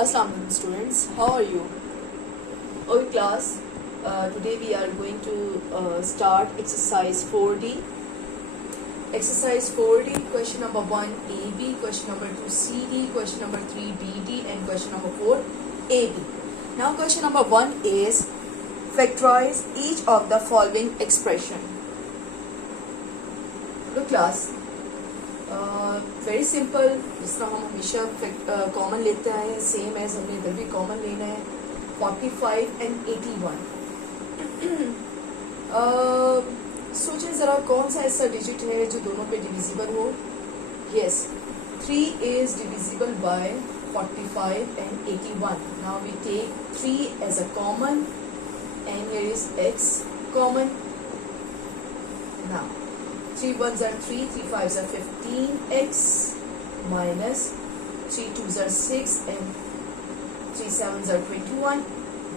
Assalamualaikum students, how are you? Okay class, today we are going to start exercise 4D. Exercise 4D, question number 1 AB, question number 2 CD, question number 3 BD and question number 4 AB. Now question number 1 is factorize each of the following expression. Look class, very simple, जिस तरह हम हमेशा common लेते हैं same as हमने इधर भी common लेना है 45 एंड 81. सोचें ज़रा कौन सा ऐसा डिजिट है जो दोनों पे डिविजिबल हो. Yes, 3 is divisible by 45 and 81. Now we take 3 as a common and here is x common. Now 3 1s are 3, 3 5s are 15x minus 3 2s are 6 and 3 7s are 21.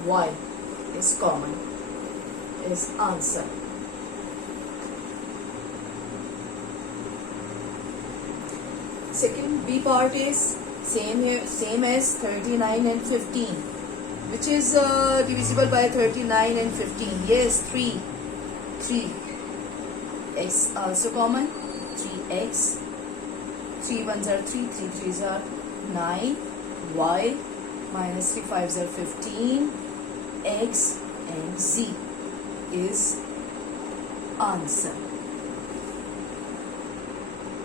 Y is common, is answer. Second B part is same here, same as 39 and 15. Which is divisible by 39 and 15? Yes, 3. X also common, 3x, 3 1s are 3, 3 3s are 9, y minus 3 5s are 15, x and z is answer.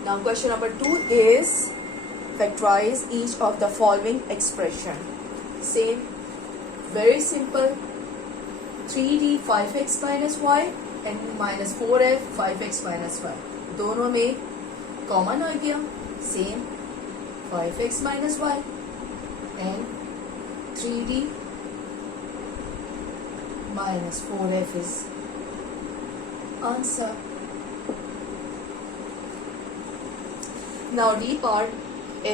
Now question number 2 is factorize each of the following expression. Same, very simple, 3d 5x minus y and minus 4f 5x minus y. दोनों में common आ गया. Same 5x minus y and 3d minus 4f is answer. Now D part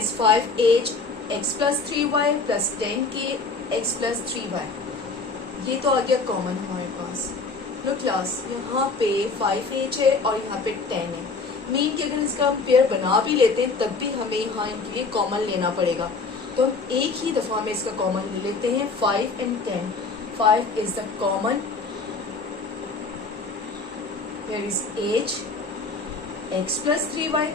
is 5h x plus 3y plus 10k x plus 3y. ये तो आ गया common हमारे पास. लो class, यहाँ पे 5h है और यहाँ पे 10 है. मीन कि अगर इसका हम पेयर बना भी लेते हैं तब भी हमें यहाँ इनके लिए कॉमन लेना पड़ेगा. तो हम एक ही दफ़ा में इसका कॉमन ले लेते हैं 5 and 10. 5 is the common. Here is h x plus 3y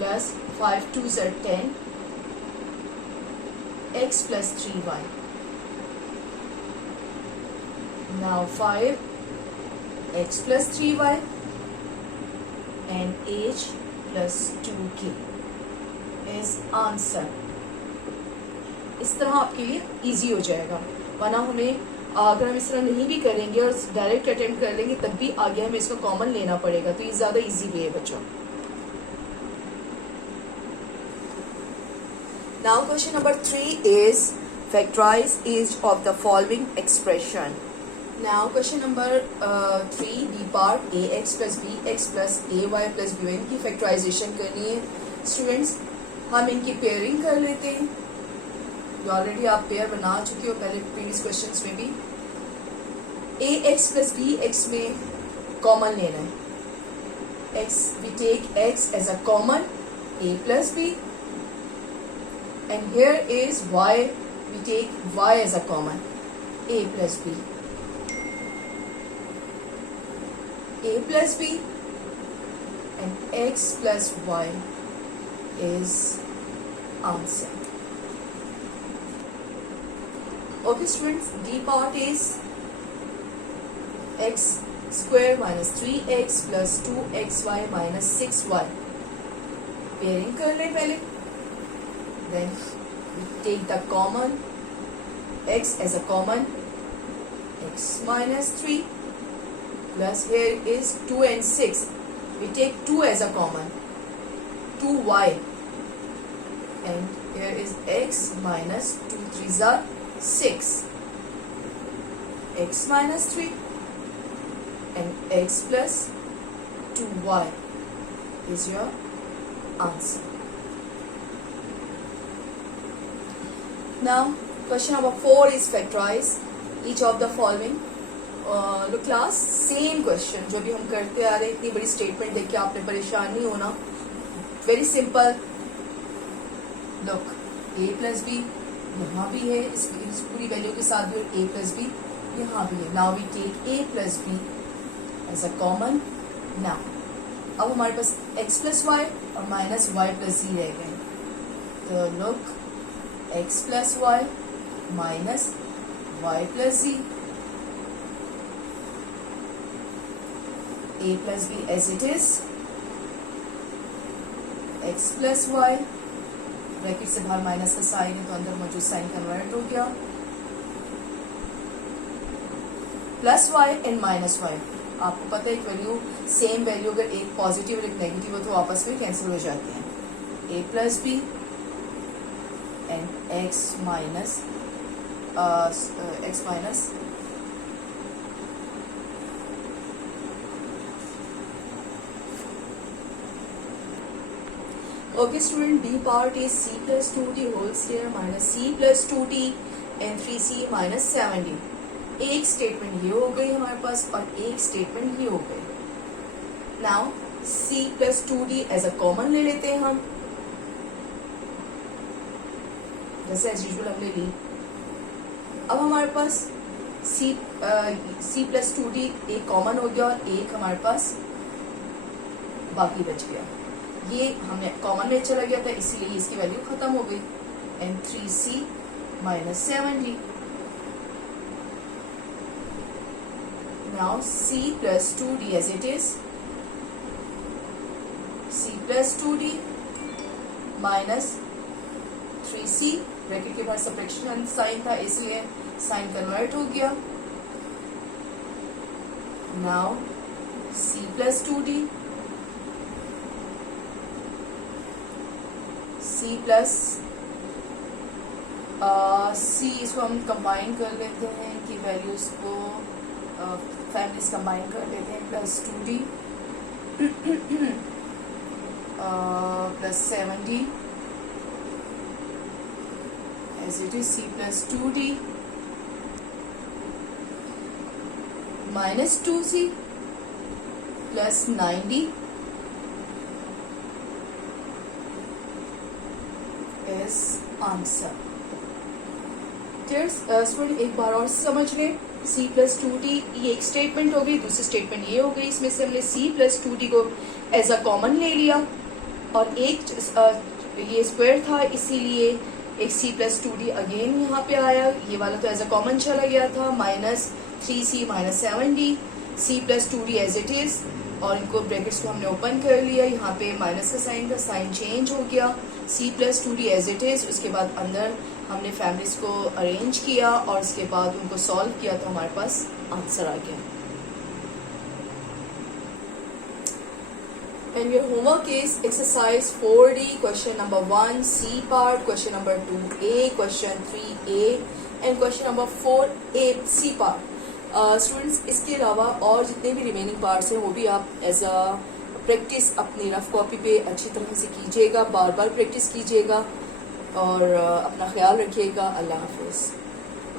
plus 5 2s are 10 x plus 3y. Now 5 x plus 3y and h plus 2k is answer. इस तरह आपके लिए इजी हो जाएगा. वरना हमें अगर हम इस तरह नहीं भी करेंगे और डायरेक्ट अटेम्प्ट कर लेंगे तब भी आगे हमें इसको कॉमन लेना पड़ेगा. तो ये ज़्यादा इजी वे है बच्चों. Now question number 3 is factorize each of the following expression. Now question number 3 B part ax plus bx plus ay plus by की फैक्टराइजेशन करनी है. स्टूडेंट्स, हम इनकी पेयरिंग कर लेते हैं. ऑलरेडी आप पेयर बना चुके हो पहले प्रीवियस क्वेश्चंस में भी. ax plus bx में कॉमन लेना है. x we take x as a common, a plus b, and here is y we take y as a common, a plus b. A plus b and x plus y is answer. Okay students, D part is x square minus 3x plus 2xy minus 6y. Pairing कर ले पहले. Then we take the common, x as a common, x minus 3 plus here is 2 and 6. We take 2 as a common, 2y, and here is x minus 2 3s are 6, x minus 3 and x plus 2y is your answer. Now question number 4 is factorize each of the following. Low class, same question जो भी हम करते आ रहे हैं. इतनी बड़ी statement देख के आपने परेशान नहीं होना. Very simple. Look, a plus B यहाँ भी है इस पूरी वैल्यू के साथ भी, और a प्लस बी यहाँ भी है. Now we take a plus B as a common. Now अब हमारे पास x प्लस वाई और माइनस वाई प्लस जी रह गए. तो look, x plus Y minus Y plus Z, a plus b as it is, x plus y, bracket से बाहर minus का साइन है तो अंदर मौजूद साइन कन्वर्ट हो गया, plus y and minus y. आपको पता है एक वैल्यू, सेम वैल्यू अगर एक पॉजिटिव और एक नेगेटिव हो तो आपस में कैंसिल हो जाते हैं. a plus B and x minus Okay student, B part is c plus 2d whole square minus c plus 2d and 3c minus 7d. एक स्टेटमेंट ये हो गई हमारे पास और एक स्टेटमेंट ये हो गई. Now c plus 2d as a common ले लेते हैं हम, जैसे एज यूजुअल हमने ली. अब हमारे पास c plus 2d एक कॉमन हो गया और एक हमारे पास बाकी बच गया. ये हमने कॉमन में चला गया था इसीलिए इसकी वैल्यू खत्म हो गई. And 3c minus 7d. Now c plus 2d as it is, c plus 2d minus 3c, bracket के बाहर सब्ट्रैक्शन साइन था इसलिए साइन कन्वर्ट हो गया. Now c plus 2d c plus c, इसको हम कंबाइन कर लेते हैं कि वैल्यूज को फैमिलीज कंबाइन कर लेते हैं. Plus 2d plus 7d as it is, c plus 2d minus 2c plus 9d is answer. Student एक बार और समझ लें, c प्लस 2d ये एक स्टेटमेंट हो गई, दूसरी स्टेटमेंट ये हो गई. इसमें से हमने c प्लस 2d को एज अ कॉमन ले लिया और एक ये स्क्वायर था इसीलिए एक c प्लस 2d अगेन यहाँ पे आया. ये वाला तो एज अ कॉमन चला गया था, minus 3c minus 7d, c plus 2d as it is, और इनको ब्रैकेट्स को हमने ओपन कर लिया. यहाँ पे माइनस का साइन था, साइन चेंज हो गया. c plus 2d as it is, उसके बाद अंदर हमने फैमिलीज को अरेंज किया और उसके बाद उनको सॉल्व किया तो हमारे पास आंसर आ गया. And your homework is exercise 4D, question number 1, C part, question number 2A, question 3A, and question number 4A, C part. Students इसके अलावा और जितने भी रिमेनिंग पार्ट्स हैं वो भी आप एज अ प्रैक्टिस अपनी रफ कॉपी पे अच्छी तरह से कीजिएगा, बार बार प्रैक्टिस कीजिएगा और अपना ख्याल रखिएगा. अल्लाह हाफिज़.